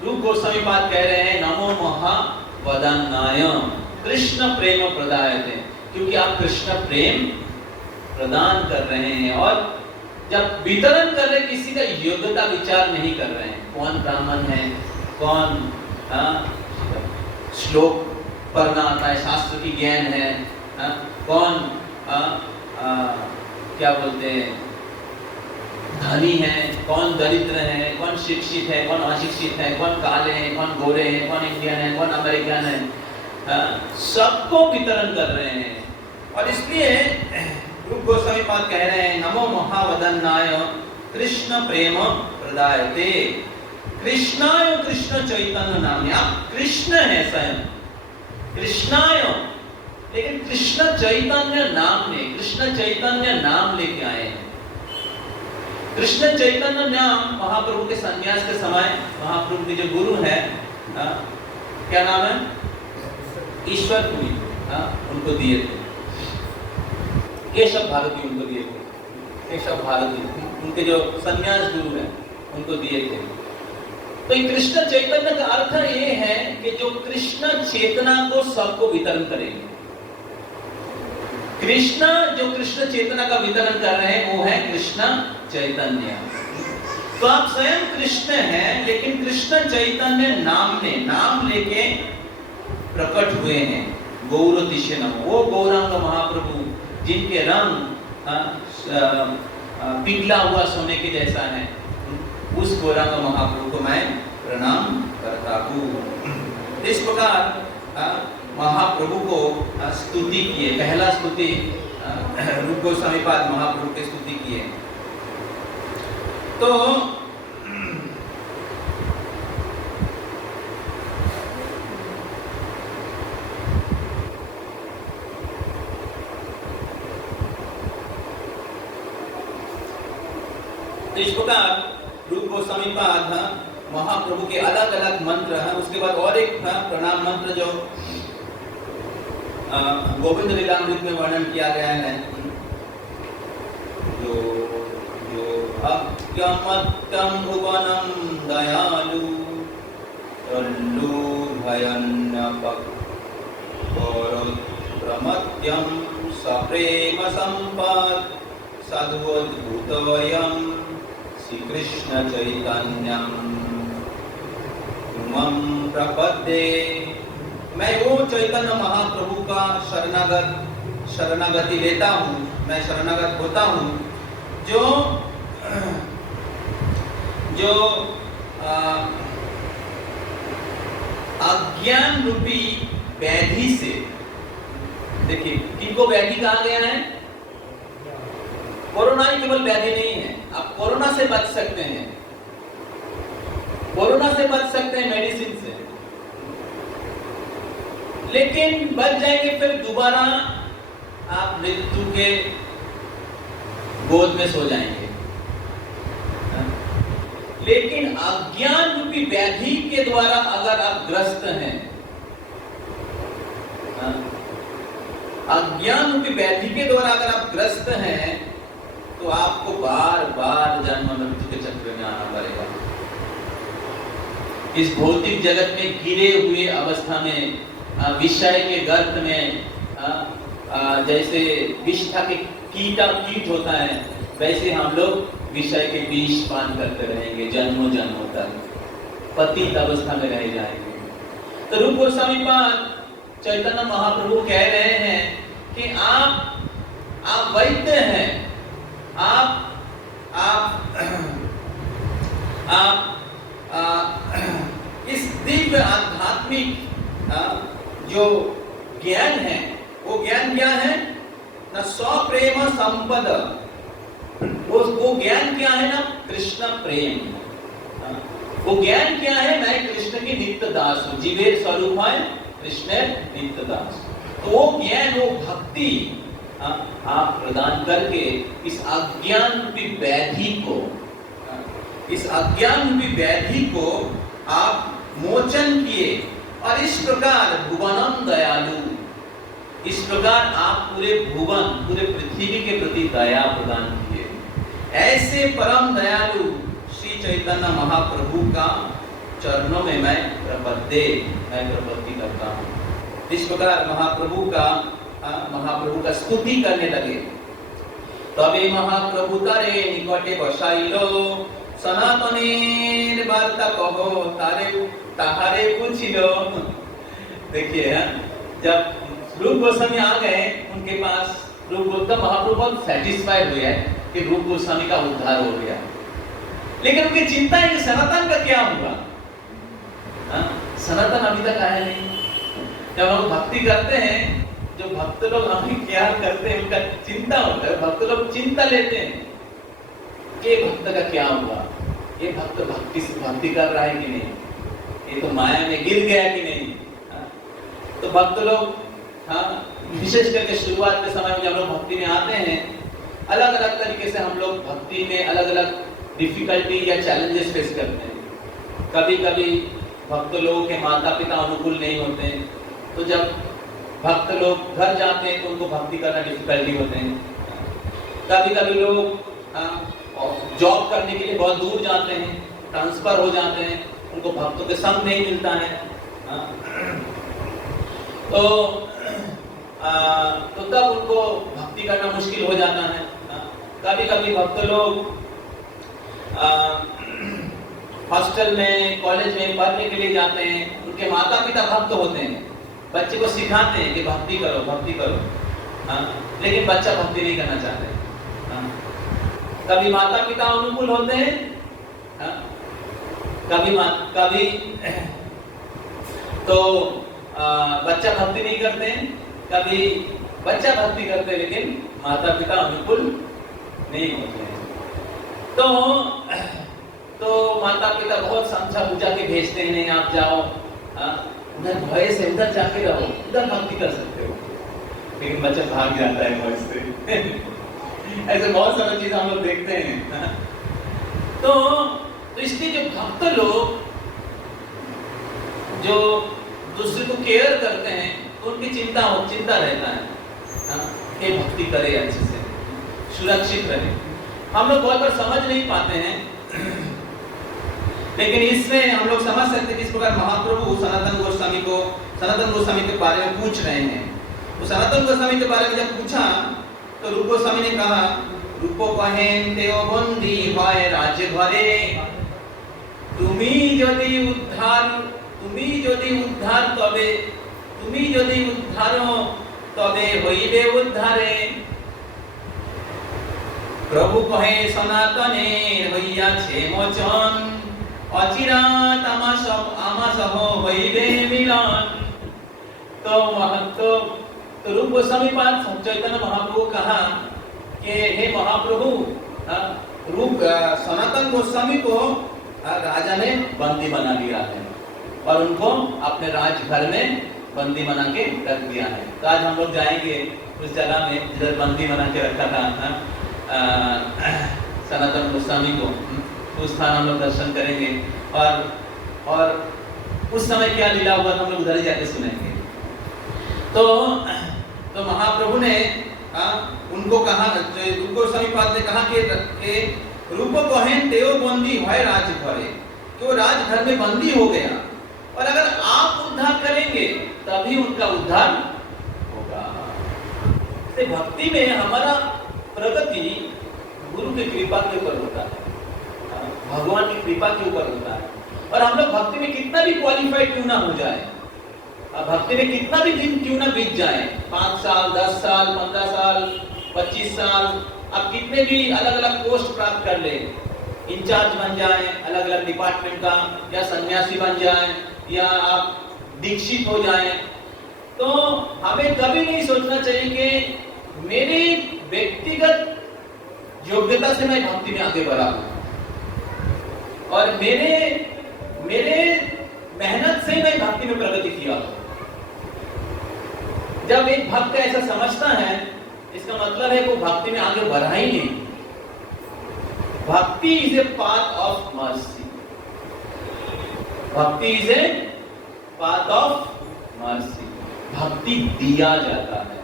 रूप गोस्वामी पाद कह रहे हैं, नमो महावदनाय कृष्ण प्रेम प्रदायते, क्योंकि आप कृष्ण प्रेम प्रदान कर रहे हैं। और जब वितरण कर रहे, किसी का योग्यता विचार नहीं कर रहे हैं, कौन ब्राह्मण है, कौन श्लोक पढ़ना आता है, शास्त्र की ज्ञान है, कौन क्या बोलते हैं धनी है, कौन दरिद्र है, कौन शिक्षित है, कौन अशिक्षित है, कौन काले हैं, कौन गोरे हैं, कौन इंडियन है, कौन अमेरिकन है, सबको वितरण कर रहे हैं। और इसलिए रूप गोस्वामी पाद कह रहे हैं, नमो महावदनाय कृष्ण प्रेम प्रदायते। कृष्णाय कृष्ण चैतन्य नाम, आप कृष्ण है स्वयं, कृष्णाय, लेकिन कृष्ण चैतन्य नाम ने, कृष्ण चैतन्य नाम लेके आए हैं। कृष्ण चैतन्य नाम महाप्रभु के संन्यास के समय महाप्रभु के जो गुरु है, क्या नाम है, ईश्वर पुरी, उनको दिए थे। केशव भारती उनको दिए थे, केशव भारती उनके जो संन्यास गुरु हैं उनको दिए थे। तो कृष्ण चैतन्य का अर्थ ये है कि जो कृष्ण चेतना को सबको वितरण करेंगे। कृष्ण जो कृष्ण चेतना का वितरण कर रहे हैं वो है कृष्ण चैतन्य। तो आप स्वयं कृष्ण हैं, लेकिन कृष्ण चैतन्य नाम लेके प्रकट हुए हैं। गौरतिष्य नमो, वो गौरांग महाप्रभु जिनके रंग पिघला हुआ सोने के जैसा है, उस गौरांग महाप्रभु को मैं प्रणाम करता हूँ। इस प्रकार महाप्रभु को स्तुति किए। पहला स्तुति रूप गोस्वामी पाद महाप्रभु की स्तुति किए। तो इस प्रकार रूप गोस्वामी पाद महाप्रभु के अलग अलग मंत्र हैं। उसके बाद और एक प्रणाम मंत्र जो गोविंद लीलामृत में वर्णन किया गया है, जो जो अत्यमत्यम भुवनम दयालु तल्लु भयन्नपक प्रमत्यम सप्रेम संपद सद्वद्भुतोऽयं श्री कृष्ण चैतन्यम मम प्रपद्ये। मैं वो चैतन्य महाप्रभु का शरणागति लेता हूँ, मैं शरणागत होता हूँ जो अज्ञान रूपी व्याधि से, देखिए किनको व्याधि कहा गया है? कोरोना ही केवल व्याधि नहीं है। आप कोरोना से बच सकते हैं, कोरोना से बच सकते हैं मेडिसिन से, लेकिन बच जाएंगे फिर दोबारा आप मृत्यु के गोद में सो जाएंगे। लेकिन अज्ञान रूपी व्याधि के द्वारा अगर आप ग्रस्त हैं, अज्ञान रूपी व्याधि के द्वारा अगर आप ग्रस्त हैं, तो आपको बार बार जन्म मृत्यु के चक्र में आना पड़ेगा। इस भौतिक जगत में गिरे हुए अवस्था में, विषय के गर्त में, जैसे विष्ठा के कीट होता है, वैसे हम लोग विषय के विष पान करते रहेंगे जन्मों जन्मों तक, पतित अवस्था में रह जाएंगे। तो रूप गोस्वामी पाद चैतन्य महाप्रभु कह रहे हैं कि आप वैद्य हैं, आप इस दिव्य आध्यात्मिक जो ज्ञान है, वो ज्ञान क्या है ना? स्वप्रेम संपद। वो ज्ञान क्या है ना? कृष्ण प्रेम। वो ज्ञान क्या है? मैं कृष्ण की नित्य दास हूँ, जीवेर स्वरूप है कृष्ण नित्य दास। तो वो ज्ञान, वो भक्ति आप प्रदान करके इस अज्ञान रूपी व्याधि को आप मोचन किए। और इस प्रकार भुवनम दयालु, इस प्रकार आप पूरे भुवन, पूरे पृथ्वी के प्रति दया प्रदान किए। ऐसे परम दयालु श्री चैतन्य महाप्रभु का चरणों में मैं प्रपत्ति करता हूँ। इस प्रकार महाप्रभु का स्तुति करने लगे। तबे महाप्रभु तारे निकटे बसाइलो, सनातनेर वार्ता कहो ताहारे पूछिलो। देखिए जब रूप गोस्वामी आ गए उनके पास, रूप गोस्वामी महाप्रभु बहुत सेटिस्फाइड हुए हैं कि रूप गोस्वामी का उद्धार हो गया, लेकिन उनकी चिंता है कि सनातन का क्या हुआ। सनातन अभी तक आया नहीं। जब हम भक्ति करते हैं, जो भक्त लोग हमें क्या करते हैं, उनका चिंता होता है। भक्त लोग चिंता लेते हैं कि भक्त का क्या हुआ, ये भक्त भक्ति कर रहा है कि नहीं, ये तो माया में गिर गया कि नहीं। तो भक्त लोग विशेष करके शुरुआत के समय में जब लोग भक्ति में आते हैं, अलग अलग तरीके से हम लोग भक्ति में अलग अलग डिफिकल्टी या चैलेंजेस फेस करते हैं। कभी कभी भक्त लोगों के माता पिता अनुकूल नहीं होते हैं, तो जब भक्त लोग घर जाते हैं तो उनको भक्ति करना डिफिकल्टी होते हैं। कभी कभी लोग जॉब करने के लिए बहुत दूर जाते हैं, ट्रांसफर हो जाते हैं, उनको भक्तों के संग नहीं मिलता है। तो तब उनको भक्ति करना मुश्किल हो जाता है। कभी कभी भक्त लोग हॉस्टल में, कॉलेज में पढ़ने के लिए जाते हैं, उनके माता पिता भक्त होते हैं, बच्चे को सिखाते हैं कि भक्ति करो, लेकिन बच्चा भक्ति नहीं करना चाहते। कभी माता पिता अनुकूल होते हैं, कभी तो बच्चा भक्ति नहीं करते हैं, कभी बच्चा भक्ति करते हैं लेकिन माता पिता बिल्कुल नहीं होते हैं। तो माता पिता बहुत समझा बुझा के भेजते हैं, नहीं आप जाओ उधर भय से, उधर जाके रहो, उधर भक्ति कर सकते हो, लेकिन बच्चा भाग जाता है भय से। ऐसे बहुत सारी चीजें हम लोग देखते हैं। तो इसलिए जो भक्त लोग जो दूसरे को केयर करते हैं उनकी चिंता रहता है कि भक्ति करे, अच्छे से सुरक्षित रहे। हम लोग बहुत बार समझ नहीं पाते हैं, लेकिन इससे हम लोग समझ सकते हैं किस प्रकार महाप्रभु सनातन गोस्वामी के बारे में पूछ रहे हैं। तो सनातन गोस्वामी के बारे में जब पूछा तो रूप गोस्वामी ने कहा, रूपो कहें तेओ बंदी হয় রাজঘরে, তুমি যদি উদ্ধার তবে হইবে উদ্ধারে। প্রভু কহে সনাতনে হইয়াছে মোচন, অচিরাত আমা সহ হইবে মিলন। तो रूप गोस्वामी पाद चैतन्य महाप्रभु कहा कि हे महाप्रभु, रूप सनातन गोस्वामी को राजा ने बंदी बना लिया है और उनको अपने राजघर में बंदी बना के रख दिया है। तो आज हम लोग जाएंगे उस जगह में जिधर बंदी बना के रखा था सनातन गोस्वामी को, उस स्थान हम लोग दर्शन करेंगे और उस समय क्या लीला हुआ हम लोग उधर ही जाके सुनेंगे। तो महाप्रभु ने उनको कहा, रूप गोस्वामी पाद ने कहा कि रूप कहें तेओ बंदी है राजघरे, कि वो राजघर में बंदी हो गया और अगर आप उद्धार करेंगे तभी उनका उद्धार होगा। तो भक्ति में हमारा प्रगति गुरु की कृपा के ऊपर होता है, भगवान की कृपा के ऊपर होता है। और हम लोग भक्ति में कितना भी क्वालिफाइड क्यों ना हो जाए, भक्ति में कितना भी दिन क्यों ना बीत जाए, 5 साल 10 साल 15 साल 25 साल, आप कितने भी अलग अलग पोस्ट प्राप्त कर ले, इंचार्ज बन जाए अलग अलग डिपार्टमेंट का, या सन्यासी बन जाए, या आप दीक्षित हो जाए, तो हमें कभी नहीं सोचना चाहिए कि मेरी व्यक्तिगत योग्यता से मैं भक्ति में आगे बढ़ा हूं और मेरे मेहनत से मैं भक्ति में प्रगति किया। जब एक भक्त ऐसा समझता है, इसका मतलब है वो भक्ति में आगे बढ़ा ही नहीं। Bhakti is a path of mercy, bhakti is a path of mercy. भक्ति दिया जाता है,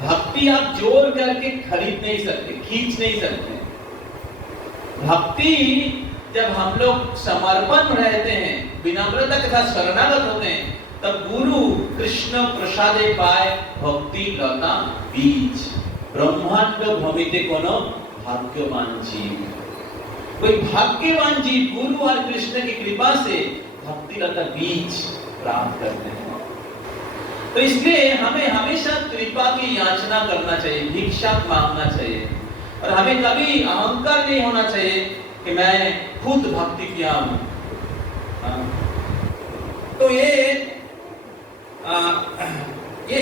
भक्ति आप जोर करके खरीद नहीं सकते, खींच नहीं सकते। भक्ति जब हम लोग समर्पण रहते हैं, विनम्रता के साथ शरणागत होते हैं, तब गुरु कृष्ण प्रसादे पाए भक्ति लता बीज, ब्रह्मांड भ्रमिते कोनो भाग्यवान जीव। कोई भाग्यवान जीव गुरु और कृष्ण की कृपा से भक्ति लता बीज प्राप्त करते हैं। तो इसलिए हमें हमेशा कृपा की याचना करना चाहिए, भिक्षा मांगना चाहिए, और हमें कभी अहंकार नहीं होना चाहिए कि मैं खुद भक्ति किया हूं। तो ये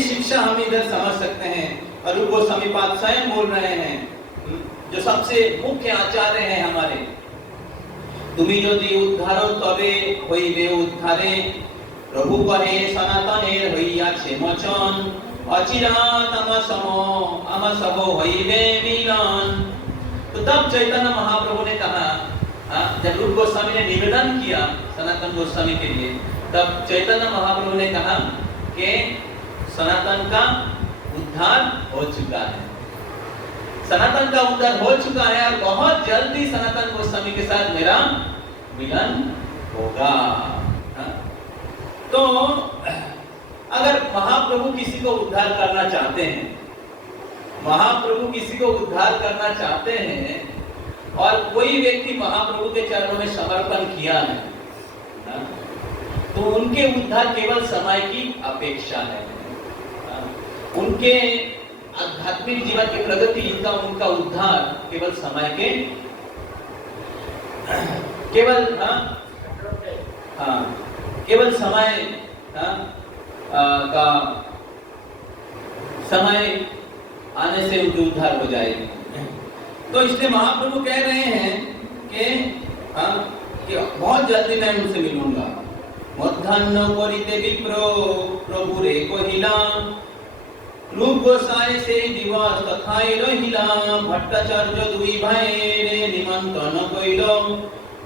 शिक्षा हम इधर समझ सकते हैं। और रूप गोस्वामी पाद स्वयं बोल रहे हैं, जो सबसे मुख्य आचार्य हैं हमारे, तुम्ही यदि उद्धारो तबे হইবে উদ্ধারে, प्रभु कहे सनातनेर হইয়াছে মোচন, অচিরাত আমা সহ হইবে মিলন। तो तब चैतन्य महाप्रभु ने कहा, जब रूप गोस्वामी ने निवेदन किया सनातन गोस्वामी के लिए, तब चैतन्य महाप्रभु ने कहा कि सनातन का उद्धार हो चुका है, सनातन का उद्धार हो चुका है और बहुत जल्दी सनातन गोस्वामी के साथ मेरा मिलन होगा। तो अगर महाप्रभु किसी को उद्धार करना चाहते हैं, महाप्रभु किसी को उद्धार करना चाहते हैं और कोई व्यक्ति महाप्रभु के चरणों में समर्पण किया है, तो उनके उद्धार केवल समय की अपेक्षा है। उनके आध्यात्मिक जीवन की प्रगति, उनका उद्धार केवल समय के केवल समय का समय आने से उनकी उद्धार हो जाएगी। तो इसलिए महाप्रभु कह रहे हैं कि बहुत जल्दी मैं उनसे मिलूंगा। मध्याह्न करिते विप्र प्रभु रे कहिला, रूप गोसाई से दिवस तथाई रहिला, भट्टाचार्य दुई भाई रे निमंत्रण कइल,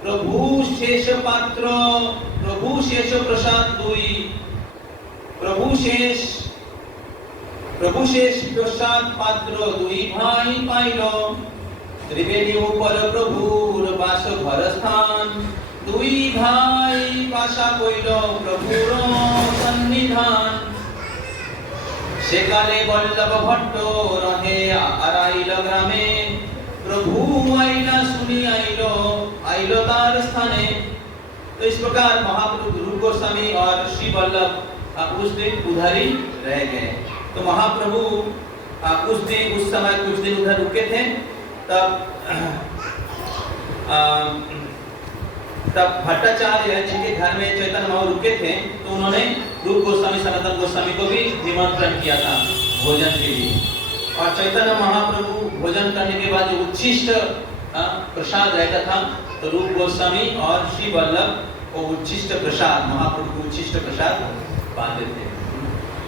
प्रभु शेष पात्र प्रभु शेष प्रसाद दुई, प्रभु शेष प्रसाद पात्र दुई भाई पाइल, त्रिवेणी ऊपर प्रभुर बास घर स्थान, दुई भाई बासा कइल प्रभुर सन्निधान, सेकाले बल्लभ भट्ट रहे आराइल ग्रामे, प्रभु आइला सुनी आइलो तार स्थाने। तो इस प्रकार महाप्रभु रूप गोस्वामी और श्री वल्लभ उस दिन उधर ही रह गए। तो महाप्रभु उस समय कुछ दिन उधर रुके थे। तब भट्टाचार्य जिनके घर में चैतन्य महाप्रभु रुके थे, तो उन्होंने रूप गोस्वामी सनातन गोस्वामी को भी निमंत्रण किया था भोजन के लिए। और चैतन्य महाप्रभु भोजन करने के बाद जो उच्छिष्ट प्रसाद रहता था, तो रूप गोस्वामी और श्री वल्लभ को उच्छिष्ट प्रसाद, महाप्रभु को उच्छिष्ट प्रसाद पाते थे।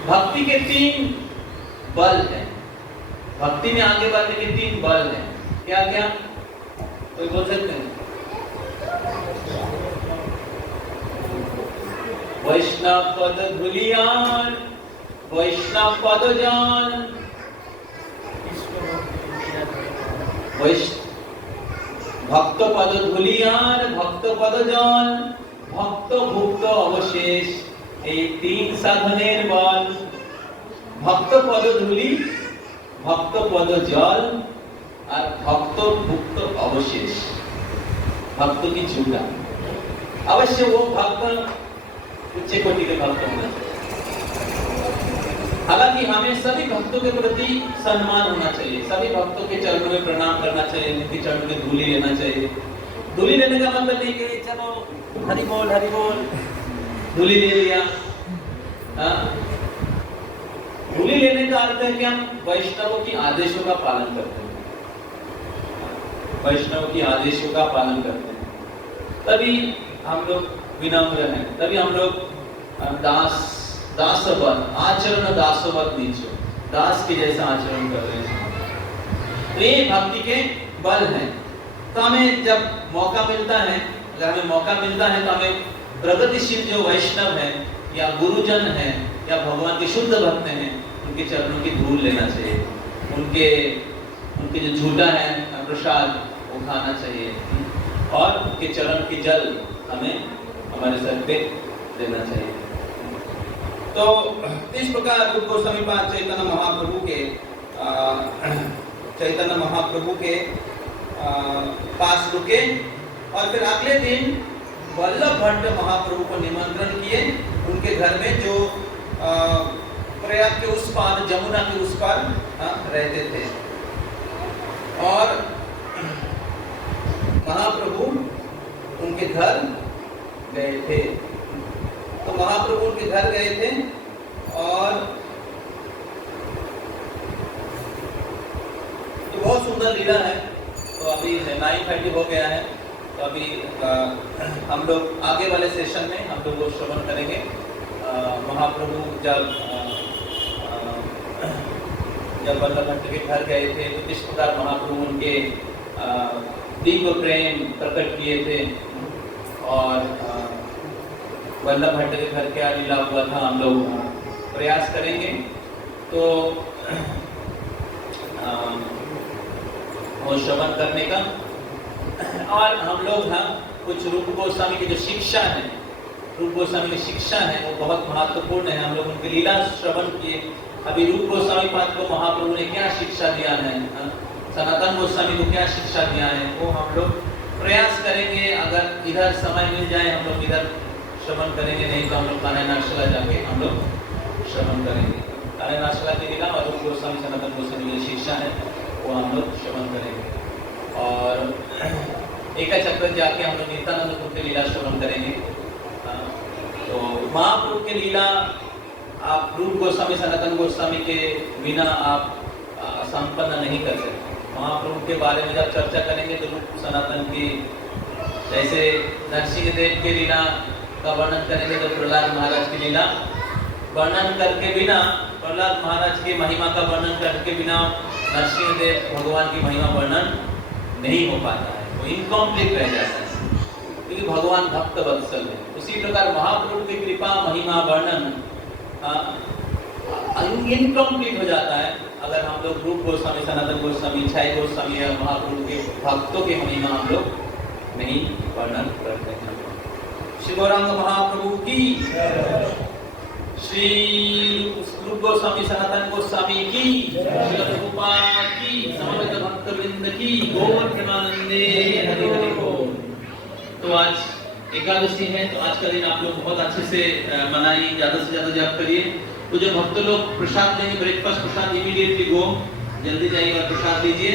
भक्ति के 3 बल हैं। भक्ति में आगे बढ़ने के 3 बल हैं। क्या क्या कोई बोल सकते हैं? वैष्णव पद धुलियान, वैष्णव पद जान, भक्त पद धुलियान, भक्त पद जान, भक्त भुक्त अवशेष, এই 3 সাধনের বল। ভক্ত পদ ধুলি, ভক্ত পদ জল और भक्त भुक्त अवशेष। भक्त की झूठा अवश्य वो भक्त उच्च कोटि के भक्त होना चाहिए। हालांकि हमें सभी भक्तों के प्रति सम्मान होना चाहिए, सभी भक्तों के चरणों में प्रणाम करना चाहिए, उनके चरणों में धूली लेना चाहिए। धूली लेने का मतलब नहीं कि चलो हरि बोल धूली ले लिया। धूली लेने का अर्थ है कि हम वैष्णवों की आदेशों का पालन करते हैं, वैष्णव की आदेशों का पालन करते हैं, तभी हम लोग विनम्र हैं, तभी हम लोग दासवत आचरण दासवत नीचो, दास के जैसा आचरण कर रहे हैं। तो ये भक्ति के बल हैं। तो हमें जब मौका मिलता है, अगर हमें मौका मिलता है, तो हमें प्रगतिशील जो वैष्णव है या गुरुजन है या भगवान के शुद्ध भक्त हैं, उनके चरणों की धूल लेना चाहिए, उनके जो झूठा है प्रसाद वो खाना चाहिए, और उनके चरण की जल हमें हमारे सर पे देना चाहिए। तो इस प्रकार रूप गोस्वामी पाद चैतन्य महाप्रभु के पास रुके, और फिर अगले दिन वल्लभ भट्ट महाप्रभु को निमंत्रण किए उनके घर में, जो प्रयाग के उस पार, जमुना के उस पार रहते थे। और महाप्रभु उनके घर गए थे। तो महाप्रभु उनके घर गए थे, और तो बहुत सुंदर लीला है। तो अभी 9:30 हो गया है, तो अभी हम लोग आगे वाले सेशन में हम लोग वो श्रवण करेंगे। महाप्रभु जब वल्लभ भट्ट के घर गए थे, तो किस प्रकार महाप्रभु उनके दिव्य प्रेम प्रकट किए थे, और वल्लभ भट्ट के घर क्या लीला हुआ था, हम लोग प्रयास करेंगे। तो वो श्रवण करने का, और हम लोग कुछ रूप गोस्वामी की जो शिक्षा है, रूप गोस्वामी की शिक्षा है, वो बहुत महत्वपूर्ण है। हम लोग उनकी लीला श्रवण किए। अभी रूप गोस्वामी पाद को महाप्रभु ने क्या शिक्षा दिया है, सनातन गोस्वामी को क्या शिक्षा दिया है, वो हम लोग प्रयास करेंगे। अगर इधर समय मिल जाए हम लोग इधर श्रवण करेंगे, नहीं तो हम लोग कान्हा नागशाला जाके हम लोग श्रवण करेंगे। कान्हा नागशाला की लीला और रूप गोस्वामी सनातन गोस्वामी की शिक्षा है वो हम लोग श्रवण करेंगे। और एका चक्र जाके हम लोग नित्यानंद की लीला श्रवण करेंगे। तो महाप्रभु की लीला आप रूप गोस्वामी सनातन गोस्वामी के बिना आप संपन्न नहीं कर सकते। महाप्रभु के बारे में जब चर्चा करेंगे तो रूप सनातन की, जैसे नरसिंह देव के लीला का वर्णन करेंगे तो प्रहलाद महाराज की लीला वर्णन करके बिना, प्रहलाद महाराज की महिमा का वर्णन करके बिना नरसिंह देव भगवान की महिमा वर्णन नहीं हो पाता है, वो इनकम्प्लीट रह जाता है, क्योंकि भगवान भक्त वत्सल है। उसी प्रकार महाप्रभु की कृपा महिमा वर्णन इनकम्प्लीट हो जाता है अगर हम लोग रूप गोस्वामी सनातन गोस्वामी छाई गोस्वामी या महाप्रभु के भक्तों की महिमा हम लोग नहीं वर्णन करते हैं। श्री गौरांग महाप्रभु की, श्री रूप गोस्वामी सनातन गोस्वामी की, श्री प्रभुपाद की, समवेत भक्तवृंद की, गौर प्रेमानंदे हरि हरि बोल। तो आज एकादशी है, तो आज का दिन आप लोग बहुत अच्छे से मनाइए, ज्यादा से ज्यादा जाप करिए। तो जो भक्त लोग प्रसाद लेंगे, ब्रेकफास्ट प्रसाद इमीडिएटली गो, जल्दी जाइए और प्रसाद लीजिए।